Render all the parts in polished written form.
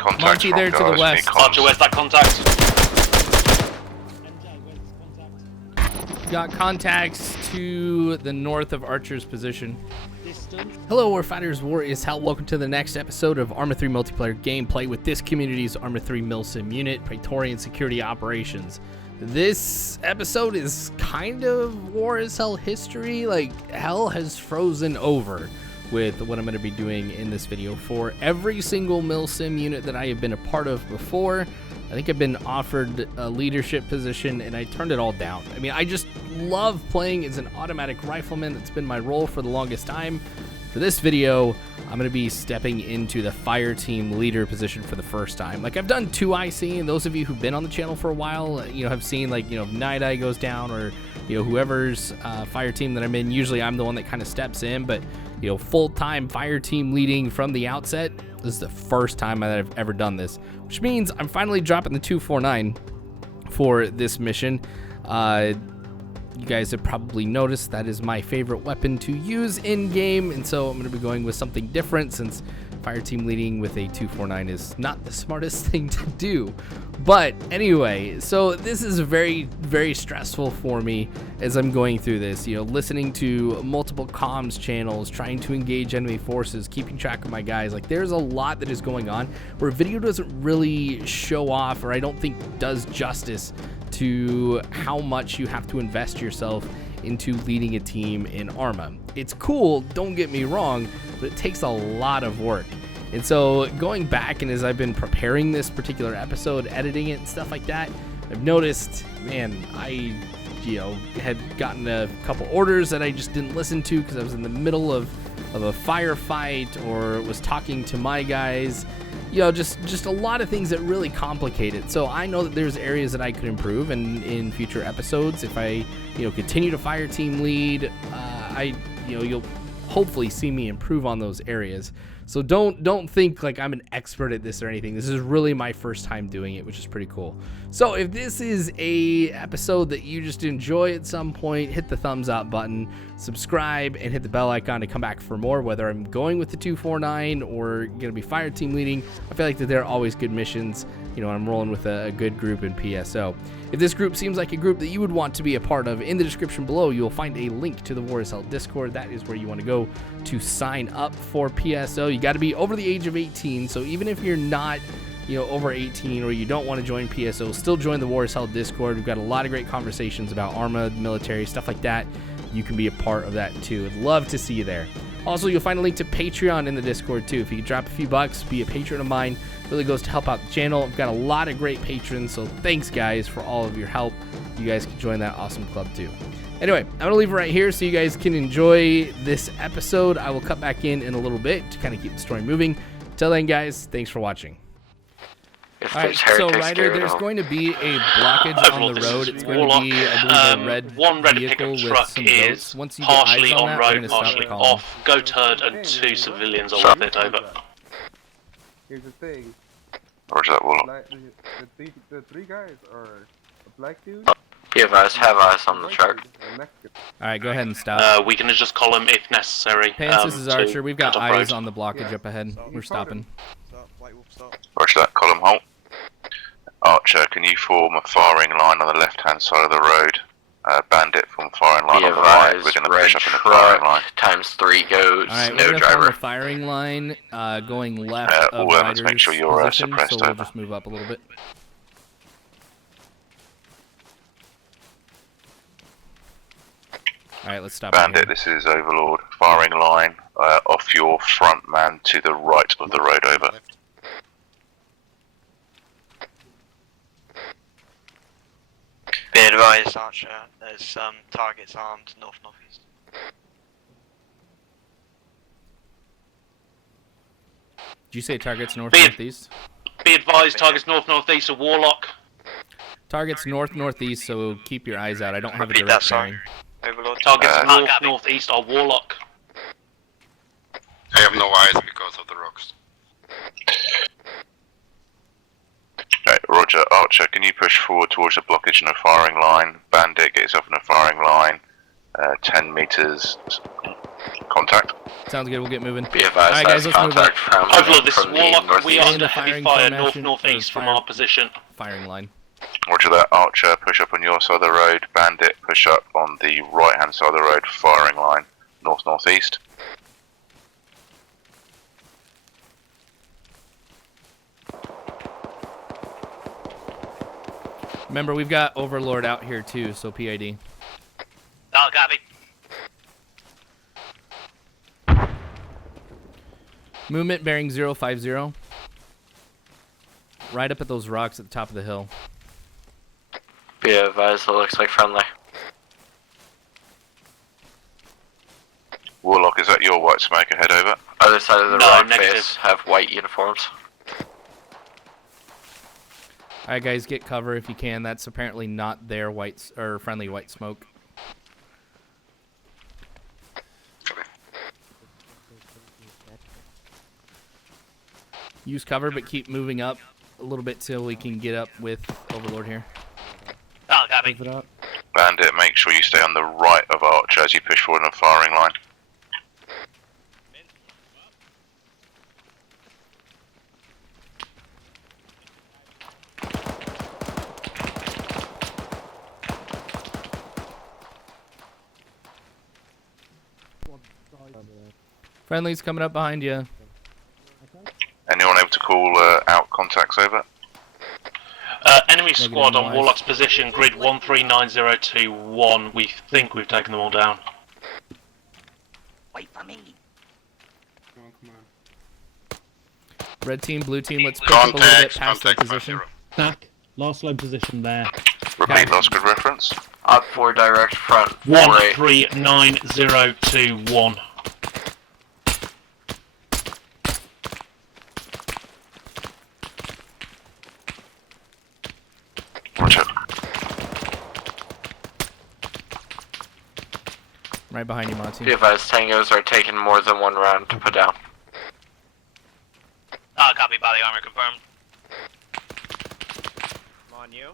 contacts Monty from, there guys? to the Any west. comms? Archer, where's that contact? Got contacts to the north of Archer's position. Hello, Warfighters. War is hell. Welcome to the next episode of Arma 3 multiplayer gameplay with this community's Arma 3 Milsim unit, Praetorian Security Operations. This episode is kind of War is Hell history. Like, hell has frozen over with what I'm going to be doing in this video. For every single Milsim unit that I have been a part of before, I think I've been offered a leadership position and I turned it all down. I mean, I just love playing as an automatic rifleman. That's been my role for the longest time. For this video, I'm going to be stepping into the fire team leader position for the first time. Like, I've done 2 IC, and those of you who've been on the channel for a while, you know, have seen, like, you know, Night Eye goes down, or, you know, whoever's fire team that I'm in. Usually I'm the one that kind of steps in, but, you know, full-time fire team leading from the outset, this is the first time that I've ever done this, which means I'm finally dropping the 249 for this mission. You guys have probably noticed that is my favorite weapon to use in-game, and so I'm going to be going with something different since fire team leading with a 249 is not the smartest thing to do. But anyway, so this is very, very stressful for me as I'm going through this, you know, listening to multiple comms channels, trying to engage enemy forces, keeping track of my guys. Like, there's a lot that is going on where video doesn't really show off, or I don't think does justice to how much you have to invest yourself into leading a team in Arma. It's cool, don't get me wrong, but it takes a lot of work. And so going back, and as I've been preparing this particular episode, editing it and stuff like that, I've noticed, man, I, you know, had gotten a couple orders that I just didn't listen to because I was in the middle of a firefight or was talking to my guys. You know, just a lot of things that really complicate it. So I know that there's areas that I could improve, and in future episodes, if I, you know, continue to fire team lead, you'll hopefully see me improve on those areas. So don't think like I'm an expert at this or anything. This is really my first time doing it, which is pretty cool. So if this is a episode that you just enjoy at some point, hit the thumbs up button, subscribe, and hit the bell icon to come back for more, whether I'm going with the 249 or gonna be fire team leading. I feel like that they're always good missions. You know, I'm rolling with a good group in PSO. If this group seems like a group that you would want to be a part of, in the description below, you'll find a link to the War is Hell Discord. That is where you want to go to sign up for PSO. You got to be over the age of 18, so even if you're not, you know, over 18 or you don't want to join PSO, still join the War is Hell Discord. We've got a lot of great conversations about Arma, military, stuff like that. You can be a part of that too. I'd love to see you there. Also, you'll find a link to Patreon in the Discord too. If you could drop a few bucks, be a patron of mine. It really goes to help out the channel. I've got a lot of great patrons, so thanks guys for all of your help. You guys can join that awesome club too. Anyway, I'm gonna leave it right here so you guys can enjoy this episode. I will cut back in a little bit to kind of keep the story moving. Till then, guys, thanks for watching. Alright, so Ryder, there's going to be a blockage on the road. It's going to be, I believe, one red vehicle pickup with truck some is goats. Once you get partially eyes on on that, we're road, going to stop the partially call. off. Goat herd and 2 civilians are with it, over. Here's the thing. Roger that, Warlock. The three guys are a black dude. Have eyes on the truck. Alright, go ahead and stop. We can just call him if necessary. Pants, this is to Archer. We've got cut off eyes road. on the blockage up ahead. We're stopping. Roger that, column halt. Archer, can you form a firing line on the left-hand side of the road? Bandit form firing line on the right. We're going to push up in the firing line. Times 3 goats, Alright, no we're going to form driver. a firing line going left of Let's Ryder's make sure you're position, suppressed, so we'll over. just move up a little bit. Alright, let's stop. Bandit, this is Overlord. Firing line off your front man to the right of the road, over. Be advised, Archer, there's targets armed north-northeast. Did you say targets north-northeast? Be advised, targets north-northeast of Warlock. Targets north-northeast, so keep your eyes out. I don't have a Repeat direct that, sorry. bearing. Overlord. Targets north-northeast are Warlock. I have no eyes because of the rocks. Right, Roger. Archer, can you push forward towards the blockage in a firing line? Bandit, get yourself in a firing line. 10 meters. Contact. Sounds good. We'll get moving. Be advised, Alright, guys, that's let's move up. contact from Overlord, this is from the Warlock. We are northeast. under heavy fire north-northeast from our position. Firing line. Roger that. Archer, push up on your side of the road. Bandit, push up on the right-hand side of the road. Firing line north-northeast. Remember, we've got Overlord out here too, so PID. Oh, copy. Movement bearing 050. Right up at those rocks at the top of the hill. Be advised, it looks like friendly. Warlock, is that your white smoke ahead over? Other side of the No, rock negative. face have white uniforms. Alright, guys, get cover if you can. That's apparently not their white or friendly white smoke. Use cover, but keep moving up a little bit till we can get up with Overlord here. Oh, copy. Bandit, make sure you stay on the right of Archer as you push forward on the firing line. Friendly's coming up behind you. Anyone able to call out contacts over? Enemy squad on Warlock's position, grid 139021. We think we've taken them all down. Wait for me. Red team, blue team, let's push up a little bit past their position. Back. Last low position there. Repeat last good reference. Up 4 direct front. 4-8. 139021. Roger. Right behind you, Monty. Be advised, tangos are taking more than 1 round to put down. Copy, body armor confirmed. Come on, you.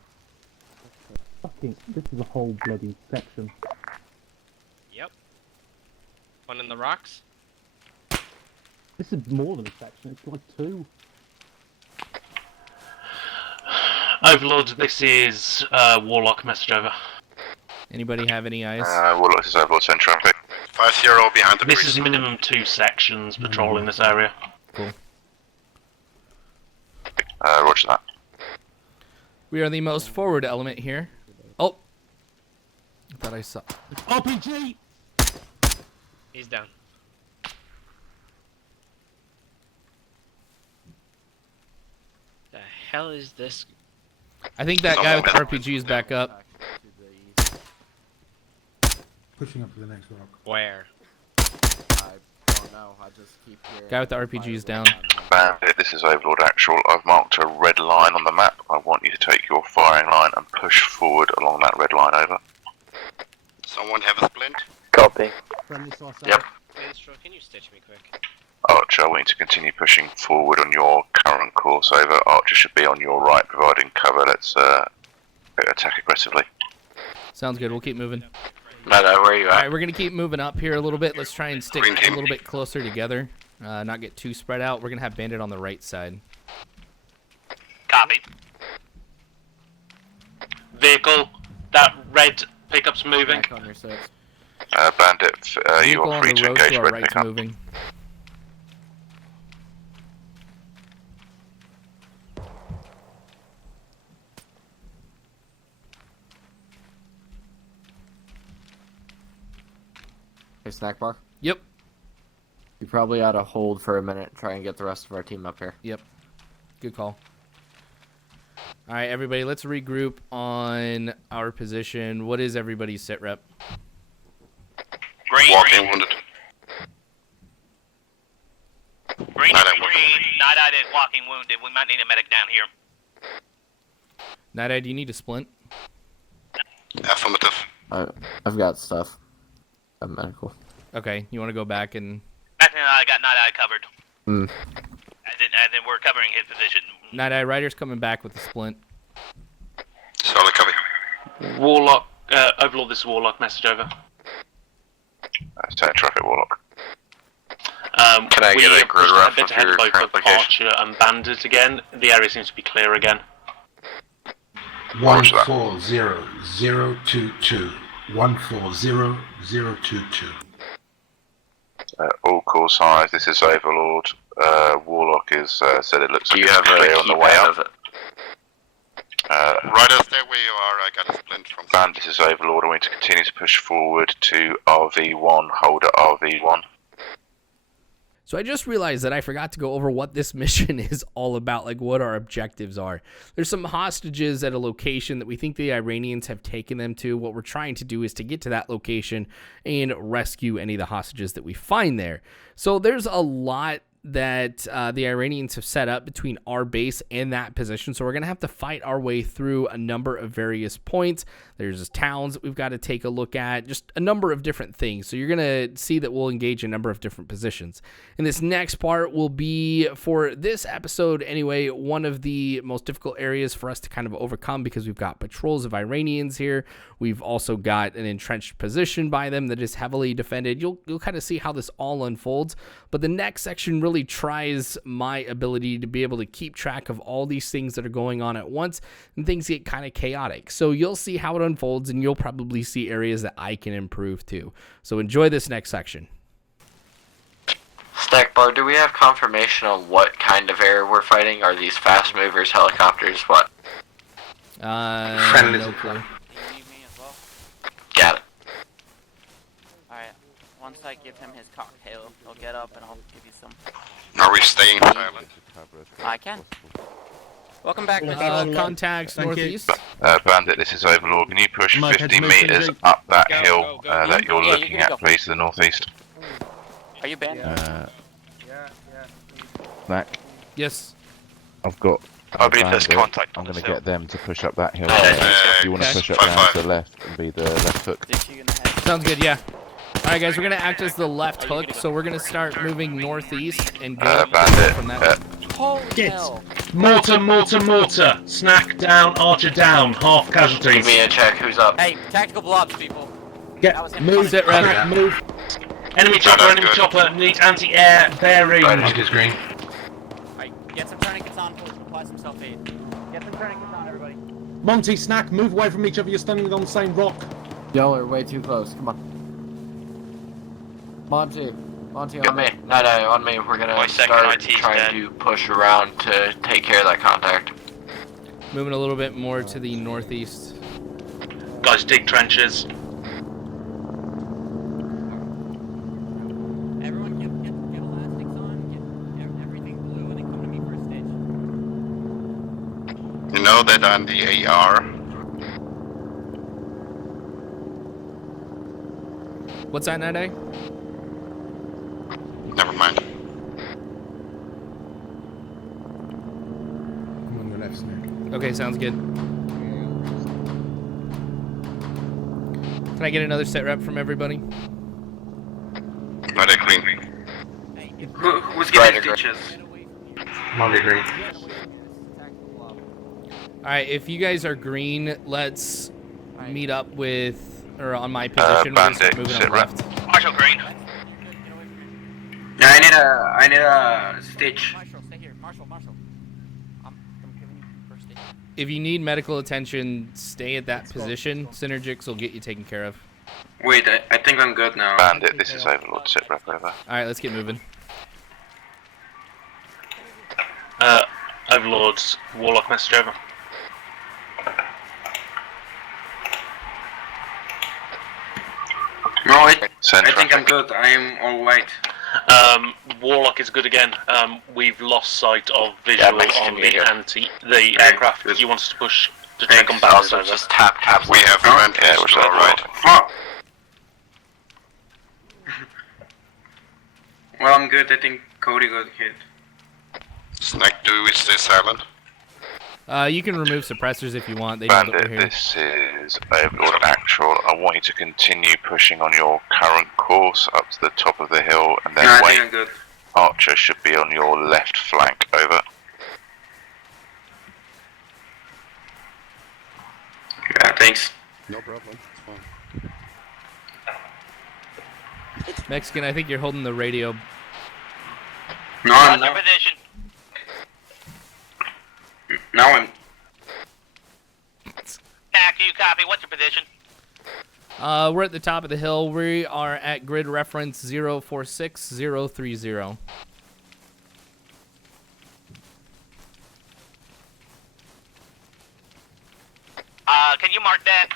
Fucking, this is a whole bloody section. Yep. One in the rocks? This is more than a section, it's like 2. Overlord, this is Warlock, message over. Anybody have any eyes? Warlock, this is Overlord, send traffic. 5-0 behind the This bridge. is minimum 2 sections patrolling this area. Cool. Roger that. We are the most forward element here. Oh! I thought I saw. RPG! He's down. The hell is this? I think that guy with the RPG is back up. Pushing up to the next rock. Where? I don't know. I just keep hearing. Guy with the RPG is down. Bandit, this is Overlord Actual. I've marked a red line on the map. I want you to take your firing line and push forward along that red line over. Someone have a splint? Copy. Friendly source. Yep. Minstrel, can you stitch me quick? Archer, I want you to continue pushing forward on your current course over. Archer should be on your right, providing cover. Let's attack aggressively. Sounds good, we'll keep moving. Meta, where are you at? Alright, we're gonna keep moving up here a little bit. Let's try and stick Green a team. little bit closer together. Not get too spread out. We're gonna have Bandit on the right side. Copy. Vehicle, that red pickup's moving. Back on your 6. Bandit, you Vehicle are on free the to road engage to our red right's pickup. moving. Hey, snack bar. Yep. You probably ought to hold for a minute and try and get the rest of our team up here. Yep. Good call. Alright, everybody, let's regroup on our position. What is everybody's sit rep? Green, Walking wounded. green, Night-eye green. wounded. Night-eye is walking wounded. We might need a medic down here. Night-Eye, do you need a splint? Affirmative. I've got stuff. I'm medical. Okay, you want to go back and... I got Night-eye covered. Hmm. And then we're covering his position. Night-Eye, Ryder's coming back with a splint. Solid copy. Warlock, Overlord, this is Warlock, message over. Send traffic, Warlock. Can I get a grid a ref bit of ahead your of both current of location? Archer and Bandit again. The area seems to be clear again. 140022. 140022. All call signs, this is Overlord. Warlock is said it looks like it's have clear a on the way keypad up. of it? Right as there where you are, I got a splint from... Bandit is Overlord, I want to continue to push forward to RV1, hold at RV1. So I just realized that I forgot to go over what this mission is all about, like what our objectives are. There's some hostages at a location that we think the Iranians have taken them to. What we're trying to do is to get to that location and rescue any of the hostages that we find there. So there's a lot that the Iranians have set up between our base and that position. So we're going to have to fight our way through a number of various points. There's towns that we've got to take a look at, just a number of different things. So you're going to see that we'll engage a number of different positions. And this next part will be, for this episode anyway, one of the most difficult areas for us to kind of overcome because we've got patrols of Iranians here. We've also got an entrenched position by them that is heavily defended. You'll kind of see how this all unfolds. But the next section really tries my ability to be able to keep track of all these things that are going on at once, and things get kind of chaotic. So you'll see how it unfolds, and you'll probably see areas that I can improve too. So enjoy this next section. Stackbar, do we have confirmation on what kind of air we're fighting? Are these fast movers, helicopters, what? No clue. Got it. Alright, once I give him his cocktail, he'll get up and I'll give you some. Are we staying silent? I can. Welcome back, Contacts northeast. Bandit, this is Overlord. Can you push 50 meters up that hill that you're looking at, please, to the northeast? Are you banned? Mac, Yes. I've got. I'll be this contact. I'm going to get them to push up that hill. You want to Okay. push up down to the left and be the left hook. Sounds good, yeah. Alright guys, we're going to act as the left hook, so we're going to start moving northeast and go Bandit, from that. Mortar! Snack down, Archer down, half casualties. Give me a check, who's up? Hey, tactical blobs, people. Move it, Rev. Move. Enemy chopper, need anti-air bearing. Is green. Alright, get some tourniquets on, folks. Apply some self-aid. Get some tourniquets on, everybody. Monty, Snack, move away from each other. You're standing on the same rock. Y'all are way too close. Come on. Monty Got on me. No, on me. We're gonna start trying to push around to take care of that contact. Moving a little bit more to the northeast. Guys, dig trenches. Everyone get elastics on, get everything blue, and then come to me for a stitch. You know that on the AR. What's that, Nade? Never mind. I'm on the left, Snack. Okay, sounds good. Can I get another set rep from everybody? Not a green. Who's getting stitches? Molly green. Alright, if you guys are green, let's meet up with, or on my position, we're gonna start Bandit, moving on sit the rep. left. Marshall Green. Yeah, I need a stitch. Marshall, stay here. Marshall. I'm giving you first stitch. If you need medical attention, stay at that position. Synergix will get you taken care of. Wait, I think I'm good now. Bandit, this is Overlord. Sit rep over. Alright, let's get moving. Overlord's Warlock message over. No, I Send think I'm traffic. good. I am all right. Warlock is good again. We've lost sight of visual on the aircraft that you want us to push to check on balance over. Just tap. We have advantage. Yeah, we're Alright. Well, I'm good. I think Cody got hit. Snack, do we stay silent? You can remove suppressors if you want. They know that we're Bandit, here. this is Overlord Actual. I want you to continue pushing on your current course up to the top of the hill and then No, I wait. think I'm good. Archer should be on your left flank. Over. Yeah, thanks. No problem. It's fine. Mexican, I think you're holding the radio. No, What's your position? Now I'm. Tack, do you copy? What's your position? We're at the top of the hill. We are at grid reference 046030. Can you mark that?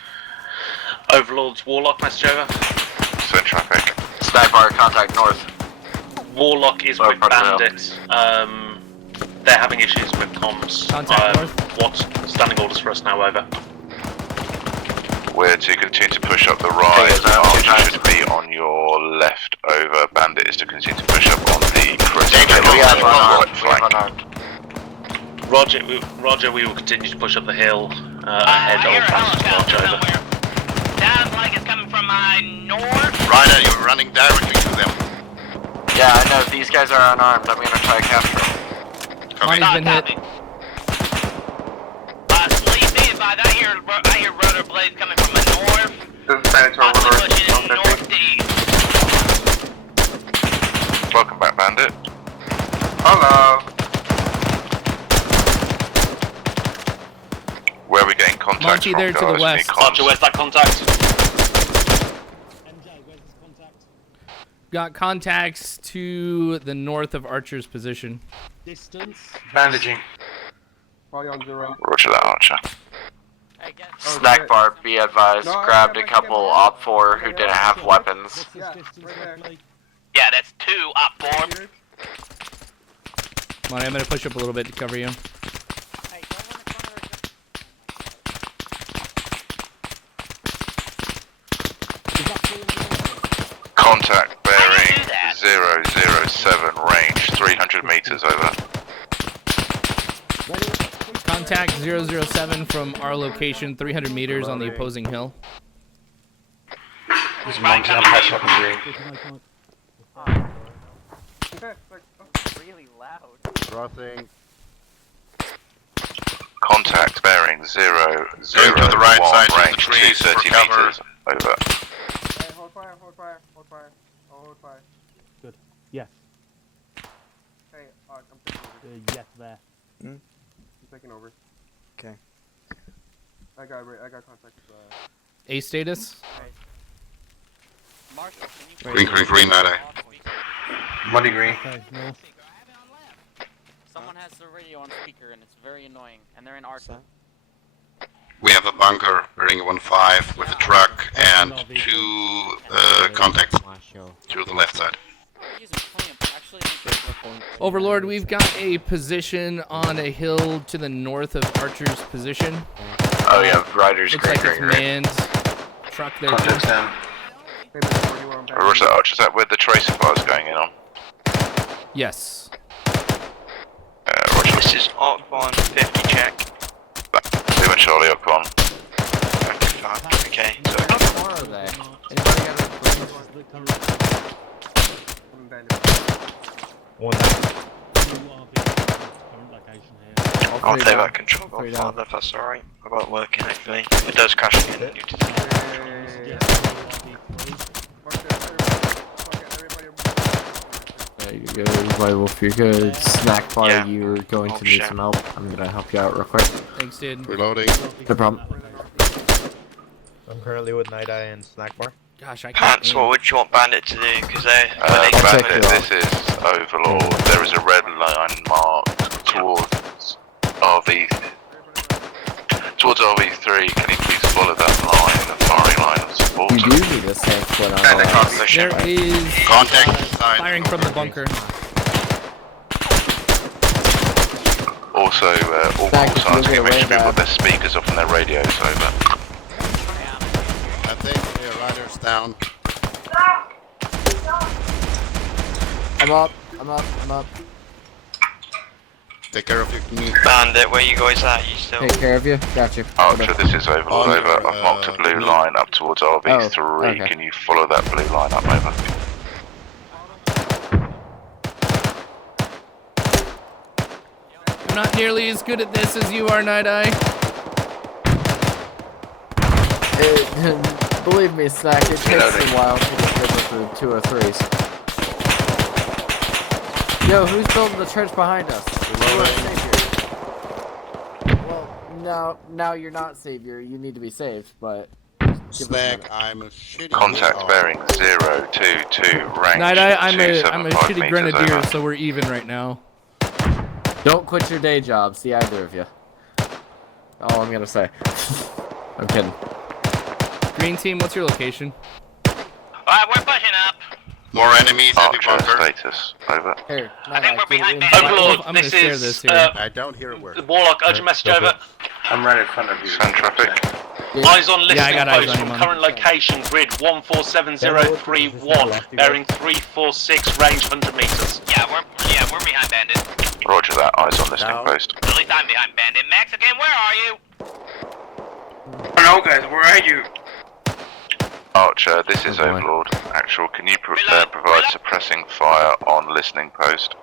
Overlord's Warlock, message over. Send traffic. Sniper, contact north. Warlock is with bandits. They're having issues with comms. Contact north. What's standing orders for us now, over? We're to continue to push up the right. Archer should be on your left, over. Bandit is to continue to push up on the right flank. Roger, we will continue to push up the hill ahead of March over. Sounds like it's coming from my north. Ryder, you're running directly to them. Yeah, I know. These guys are unarmed. I'm gonna try to capture them. Money's been hit. Please be advised, I hear rotor blades coming from the north. Possibly pushing northeast. Welcome back, Bandit. Hello. Where are we getting contact Monty from, there to the guys? west. Archer, where's that contact? MJ, where's this contact? Got contacts to the north of Archer's position. Distance. Bandaging. Probably on 0. Roger that, Archer. Snack bar, be advised, grabbed a couple Op 4 who didn't have weapons. What's this distance roughly? Yeah, that's 2 up 4. Monty, I'm gonna push up a little bit to cover you. Contact bearing 007, range 300 meters, over. Contact 007 from our location, 300 meters on the opposing hill. This monkey on patch up and green. Really loud. Crossing. Contact bearing 001, Going to the right side of the range trees for 230 cover. meters, over. Hey, hold fire, hold fire, hold fire. Oh, hold fire. Good. Yes. Hey, I'm taking over. Yes, there. I'm taking over. Okay. I got contact. A status. Green, Ryder. Muddy green. Okay, north. Someone has the radio on speaker and it's very annoying, and they're in Arca. We have a bunker, bearing 15 with a truck and 2 contacts to the left side. Overlord, we've got a position on a hill to the north of Archer's position. Oh yeah, Ryder's Looks green, like it's green, green. manned. Truck there. Contact's down. Roger that, Archer, is that where the tracer fire's going in on? Yes. Roger. This is Arc 50 check. 2 and Charlie, up on. Okay. How far are they? Anybody got I'll take that control of Father if that's alright. I've got working hopefully. If it does crash again, you There you go, White Wolf, you're good. Snack bar, Yeah. you're going to need shit. some help. I'm gonna help you out real quick. Thanks, dude. Reloading. No problem. I'm currently with Night Eye and Snack Bar. Gosh, I can't. Pants, what would you want Bandit to do? Because they Bandit, this is Overlord. There is a red line marked towards RV3. Can you please follow that line, the firing line of support? You do need a safe foot on the line. There is Contact firing from the bunker. Also, all call signs can make sure people have their speakers off and their radios, over. I think the Ryder's down. I'm up. Take care of your knee. Bandit, where you guys at? You still? Take care of you. Got you. Archer, this is Overlord, On over. your, I've marked a blue knee. line up towards RV3. Oh, okay. Can you follow that blue line up, over? I'm not nearly as good at this as you are, Night Eye. Believe me, Snack, it takes a while to get through 2 or 3s. Yo, who's building the church behind us? You are Savior. Well, now you're not Savior. You need to be saved, but... Snack, I'm a shitty... Contact bearing 022, range Night Eye, I'm a 275 shitty meters grenadier, over. so we're even right now. Don't quit your day job, see either of you. All I'm gonna say. I'm kidding. Green team, what's your location? Alright, we're pushing up. More enemies at the Archer bunker. status, over. Here, I think we're behind Overlord, I'm gonna this share is this here. I don't hear a word. Warlock, urgent message over. I'm right in front of you. Send traffic. Eyes on listening I got eyes post on from him, current location, grid 147031, bearing 346, range 100 meters. Yeah, we're behind Bandit. Roger that, eyes on listening post. At least I'm behind Bandit. Mexican, where are you? Hello guys, where are you? Archer, this is Oh, boy. Overlord. Actual, can you provide suppressing fire on listening post?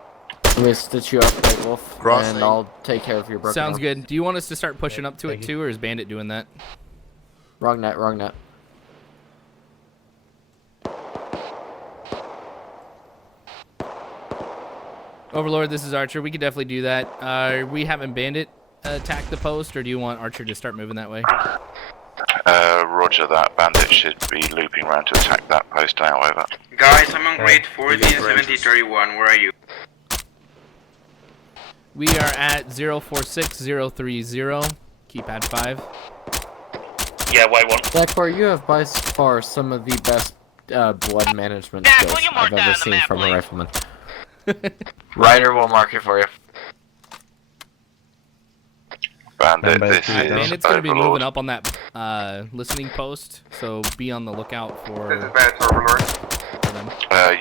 Let me stitch you up, White Wolf, Crossing. and I'll take care of your broken Sounds arm. good. Do you want us to start pushing up to it too, or is Bandit doing that? Wrong net, wrong net. Overlord, this is Archer. We could definitely do that. Are we having Bandit attack the post, or do you want Archer to start moving that way? Roger that, bandit should be looping around to attack that post now, over. Guys, I'm on grade 40 and 7031, where are you? We are at 046030, keypad 5. Yeah, way one. Blackbar, you have by far some of the best blood management skills I've ever seen from a rifleman. Ryder will mark it for you. Bandit, this is Bandit's going to be Overlord. moving up on that listening post, so be on the lookout for This is Bandit's Overlord. them.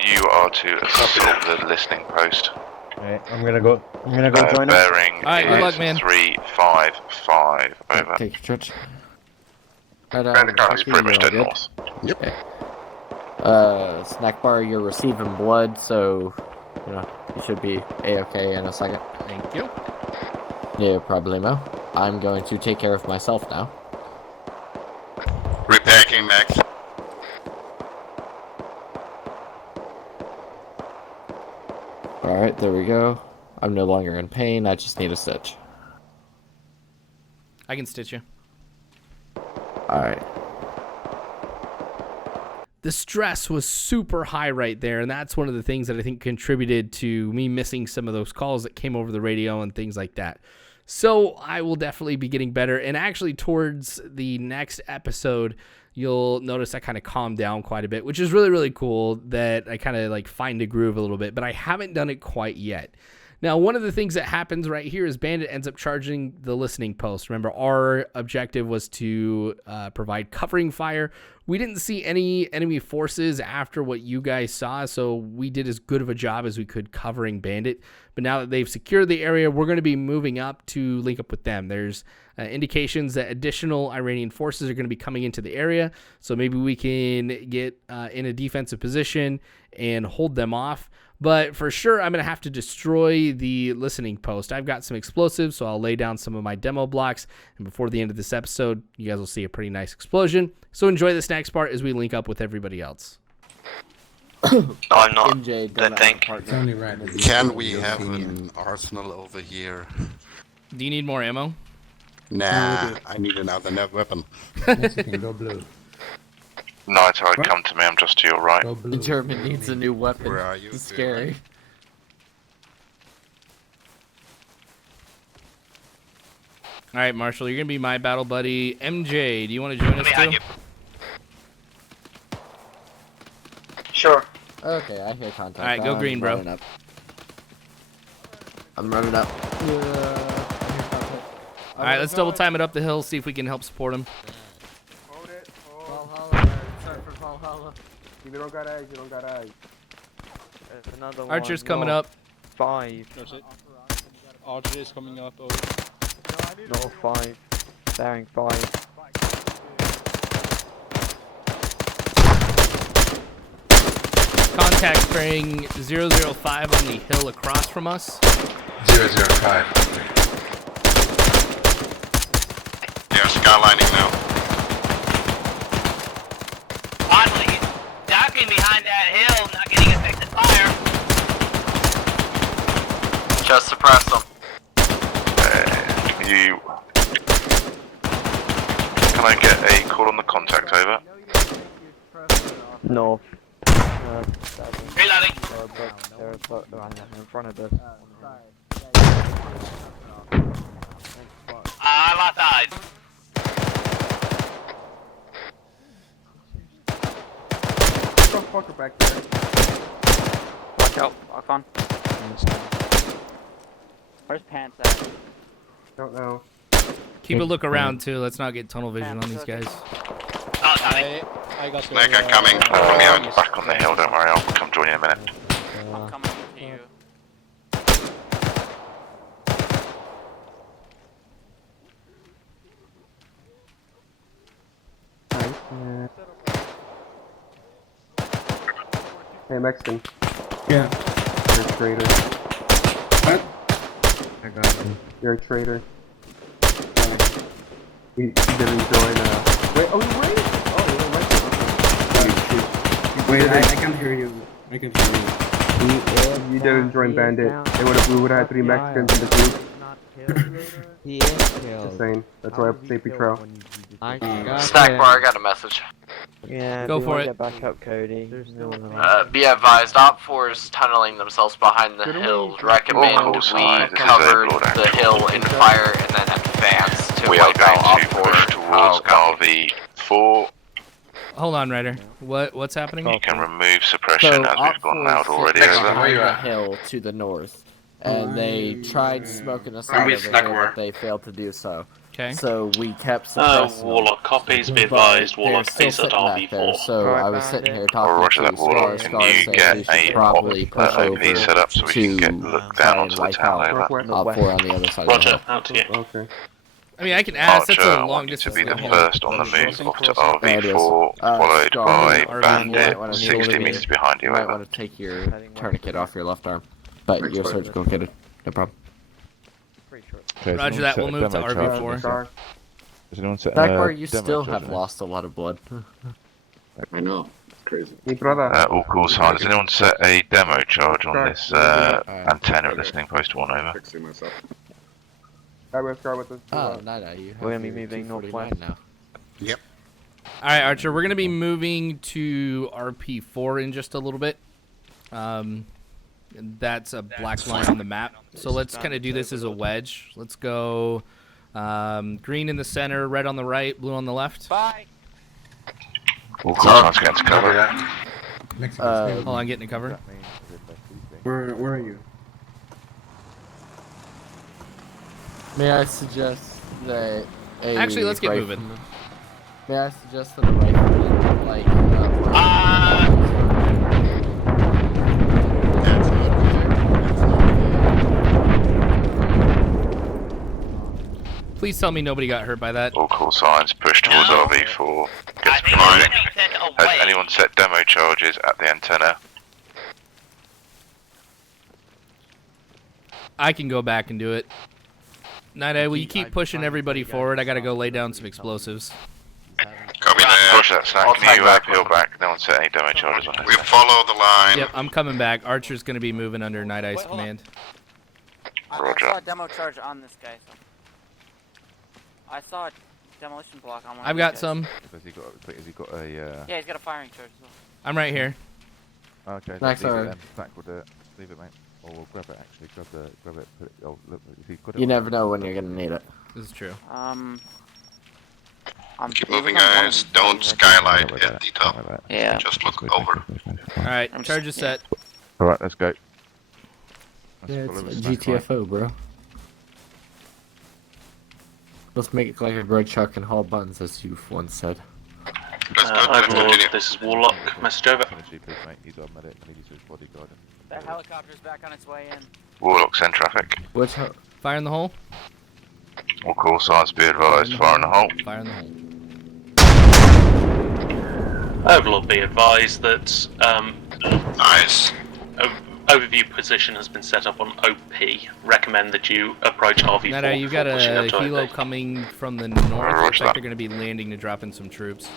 You are to assault the listening post. Alright, I'm gonna go join us. Bearing Alright, good luck, man. 355, over. Take your church. That's pretty much dead north. Yep. Okay. Snack bar, you're receiving blood, so you know you should be a-okay in a second. Thank you. Yeah, problemo. I'm going to take care of myself now. Repacking, Max. Alright, there we go. I'm no longer in pain, I just need a stitch. I can stitch you. Alright. The stress was super high right there, and that's one of the things that I think contributed to me missing some of those calls that came over the radio and things like that. So I will definitely be getting better, and actually towards the next episode, you'll notice I kind of calmed down quite a bit, which is really, really cool that I kind of like find a groove a little bit, but I haven't done it quite yet. Now, one of the things that happens right here is Bandit ends up charging the listening post. Remember, our objective was to provide covering fire. We didn't see any enemy forces after what you guys saw, so we did as good of a job as we could covering Bandit. But now that they've secured the area, we're going to be moving up to link up with them. There's indications that additional Iranian forces are going to be coming into the area, so maybe we can get in a defensive position and hold them off. But for sure, I'm going to have to destroy the listening post. I've got some explosives, so I'll lay down some of my demo blocks. And before the end of this episode, you guys will see a pretty nice explosion. So enjoy this next part as we link up with everybody else. I'm not. MJ, I think. Can we have an arsenal over here? Do you need more ammo? Nah, I need another weapon. Go blue. Night Eye, come to me, I'm just to your right. The German needs a new weapon. Where are you? It's scary. All right, Marshall, you're going to be my battle buddy. MJ, do you want to join us too? Sure. Okay, I hear contact. All right, go green, bro. Running up. I'm running up. All right, let's double time it up the hill, see if we can help support him. Hold it. Valhalla. You don't got eyes, you don't got eyes. There's another Archer's one. coming No, up. 5. That's it. Archer is coming up. Oh. No, 5. Bearing 5. Contact bearing 005 on the hill across from us. 005. They're skylining now. Oddly, he's ducking behind that hill, not getting effective fire. Just suppress them. Can I get a call on the contact, over? No. Reloading. They're in front of us. I'm outside. Fucker back there. Watch out, walk on. Where's Pants at? Don't know. Keep a look around too. Let's not get tunnel vision on these guys. I got Snack, I'm coming from behind. Back on the hill, don't worry, I'll come join you in a minute. I'm coming to you. Hey, Mexican. Yeah. You're a traitor. What? I got him. You're a traitor. You didn't join, wait, oh, wait! Oh, Wait, I can't hear you. I can't hear you. you didn't join Bandit. We would have had 3 Mexicans in the group. He is killed. Just saying. That's why I have to say betrayal. Snack bar, I got a message. Yeah, go for it. Get back up, Cody. Be advised, Op 4 is tunneling themselves behind the hills. Recommend we cover the hill in fire and then advance to wipe out Op 4. Towards RV4. Hold on, Ryder. What's happening? You can remove suppression as we've gone loud already. Behind the hill to the north, and they tried smoking us out of the hill, but they failed to do so. Okay. So we kept suppressing Warlock copies, be advised, Warlock is at RV4. So I was sitting here talking to Warlock. Can you get a probably push OP set up so we can get look down onto the town over? Op 4 on the other side Roger, of the hill. out to you. Okay. I mean, I can ask. That's a Archer, I long want you distance. to be the to first on the move off to RV4, followed by Bandit, 60 meters behind you, You might over. want to take your tourniquet off your left arm, but you're surgical kitted. No problem. Okay, Roger that. We'll move to RV4. Has anyone set Backbar, you demo still charge have on? lost a lot of blood. I know. It's crazy. Hey, brother. All calls high. Has anyone set a demo charge on this antenna at listening post 1, over? Fixing myself. I will start with this. Oh, no, you have We're gonna be your moving 249 northwest now. Yep. Alright, Archer, we're going to be moving to RP4 in just a little bit. That's a black line on the map. So let's kind of do this as a wedge. Let's go green in the center, red on the right, blue on the left. Bye. All calls getting to cover. Hold on, getting to cover. Where are you? May I suggest that a Actually, let's get moving. May I suggest that a rifleman, like, Please tell me nobody got hurt by that. All call signs, push towards RV4. Gets behind. Has anyone set demo charges at the antenna? I can go back and do it. Night, will you keep pushing everybody forward? I gotta go lay down some explosives. Copy that. Push that snack. Can you peel back? No one set any demo charges on it. We follow the line. Yep, I'm coming back. Archer's gonna be moving under Night Eye's command. I saw a demo charge on this guy. So. I saw a demolition block on one. I've got some. Has he got a? Yeah, he's got a firing charge as well. I'm right here. Okay. Nice, leave it alright. then. Snack will do it. Leave it, mate. Or we'll grab it. Actually, grab it. Put it. Oh, look. If you've got it. you never know when you're gonna need it. This is true. Keep moving, guys. Don't skylight at the top. Yeah. Just look over. Alright, charge is set. Alright, let's go. Yeah, it's a GTFO, bro. Let's make it like a grudge chuck and haul buns, as you've once said. Overlord, this is Warlock. Message over. He's our medic. I need his bodyguard. That helicopter's back on its way in. Warlock's in traffic. Which fire in the hole? All call signs, be advised. Fire in the hole. Fire in the hole. Overlord, be advised that nice. Overview position has been set up on OP. Recommend that you approach RV4. Nada, you got a pushing up to helo OP. coming from the north. Looks like they're going to be landing to drop in some troops.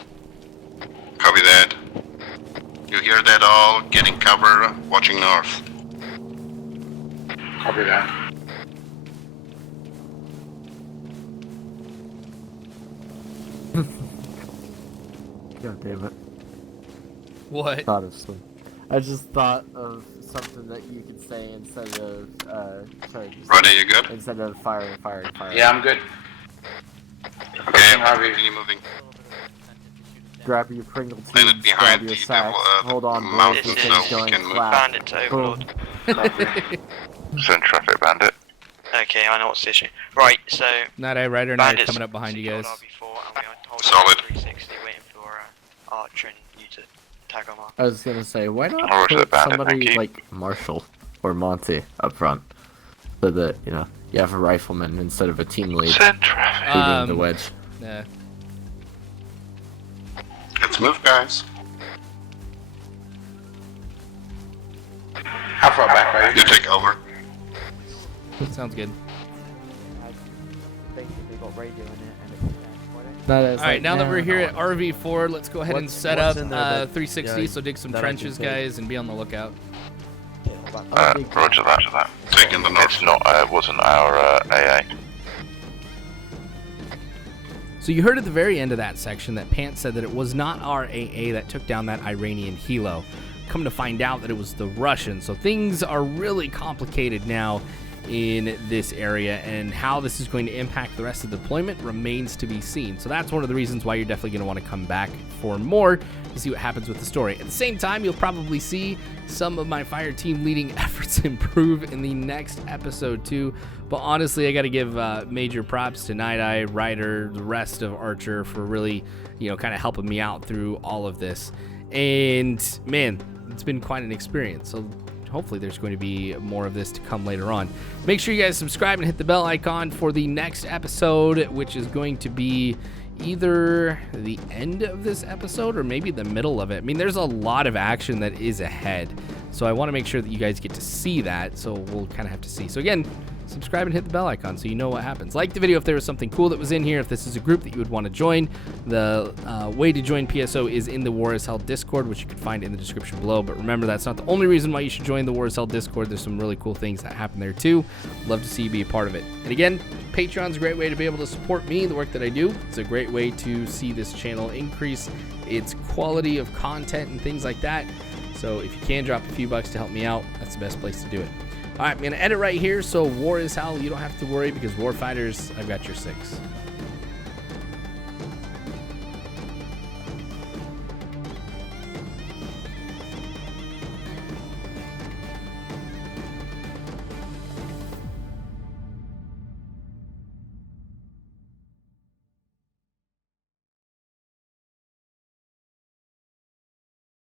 Copy that. You hear that all? Getting cover, watching north. Copy that. God damn it. What? Thought of some. I just thought of something that you could say instead of, sorry. Ready, you good? Instead of firing. Yeah, I'm good. Okay, continue moving. Grab your Pringle Land it tubes, behind grab your the sacks, hold on, boys, mountain the so thing's we going can move. flat. Bandit to Boom. Overlord. Send traffic bandit. Okay, I know what's the issue. Right, so... Night-Eye, Ryder and I are Bandits coming up behind you guys. Solid. 360 waiting for Archer and you to tag on up. I was gonna say, why not I'll rush that put bandit, somebody thank you. like Marshall or Monty up front? So that, you know, you have a rifleman instead of a team lead Send traffic. leading the wedge. Yeah. Let's move, guys. How far back are You take over. Sounds good. Basically got radio in it and it's Alright, now that we're here at RV4, let's go ahead and set up in there, 360, so dig some that I can trenches, take? guys, and be on the lookout. Roger that. Taking the north. It's not, it wasn't our AA. So you heard at the very end of that section that Pants said that it was not our AA that took down that Iranian helo. Come to find out that it was the Russians. So things are really complicated now in this area, and how this is going to impact the rest of the deployment remains to be seen. So that's one of the reasons why you're definitely going to want to come back for more to see what happens with the story. At the same time, you'll probably see some of my fire team leading efforts improve in the next episode too. But honestly, I got to give major props to Night-Eye, Ryder, the rest of Archer for really, you know, kind of helping me out through all of this. And man, it's been quite an experience. So hopefully there's going to be more of this to come later on. Make sure you guys subscribe and hit the bell icon for the next episode, which is going to be either the end of this episode or maybe the middle of it. I mean, there's a lot of action that is ahead, so I want to make sure that you guys get to see that, so we'll kind of have to see. So again, subscribe and hit the bell icon so you know what happens. Like the video if there was something cool that was in here, if this is a group that you would want to join. The way to join PSO is in the War is Hell Discord, which you can find in the description below. But remember, that's not the only reason why you should join the War is Hell Discord. There's some really cool things that happen there too. Love to see you be a part of it. And again, Patreon's a great way to be able to support me, the work that I do. It's a great way to see this channel increase its quality of content and things like that. So if you can drop a few bucks to help me out, that's the best place to do it. All right, I'm going to end it right here. So War is Hell, you don't have to worry, because Warfighters, I've got your 6.